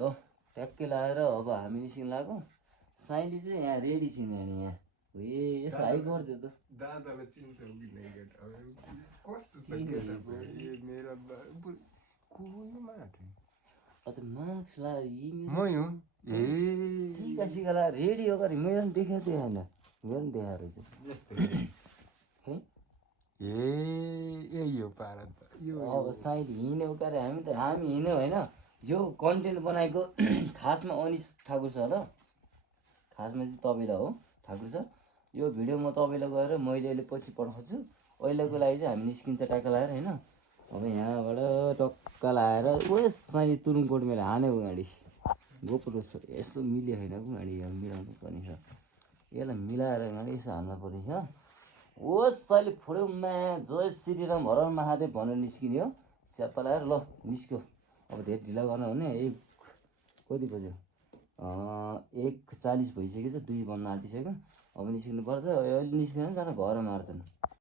ल ट्याक्कै लाएर अब हामी निस्किन लाग्यो। साइली चाहिँ यहाँ रेडी छिन् यहाँ ए यसो हाई गर्थ्यो त दादालाई चिन्छौ कि नै केटा कस्तो छ केटा ए मेरो अझ मार्क्स लाएर मै हुँ ए टिका सिका लाएर रेडी हो गरी मेरो पनि देखाएको थियो होइन मेरो पनि देखाएर चाहिँ है ए यही हो पारा त यो अब साइड हिँड्यो गरे हामी हिँड्यो होइन यो कन्टेन्ट बनाएको खासमा अनिस ठाकुर छ ल खासमा चाहिँ तपाईँलाई हो ठाकुर छ यो भिडियो म तपाईँलाई गएर मैले अहिले पछि पठाउँछु अहिलेको लागि चाहिँ हामी निस्किन्छ टाका लगाएर होइन अब यहाँबाट टक्का लगाएर ओ साइली तुरुङकोट मेरो हान्यो गाडी गोप्रो यस्तो मिल्यो होइन गाडी मिलाउनु पर्ने छ यसलाई मिलाएर गाडी यसो हाल्नु पर्ने छ ओ साइली फुडौमा जय श्रीराम हर महादेव भनेर निस्किने हो च्याप्पा लगाएर ल निस्क्यो अब धेरै ढिला गर्न हुने एक कति बज्यो 1:40 भइसकेको छ 2 बज्न आँटिसक्यो अब निस्किनु पर्छ अहिले निस्किनु जान घर मार्छन्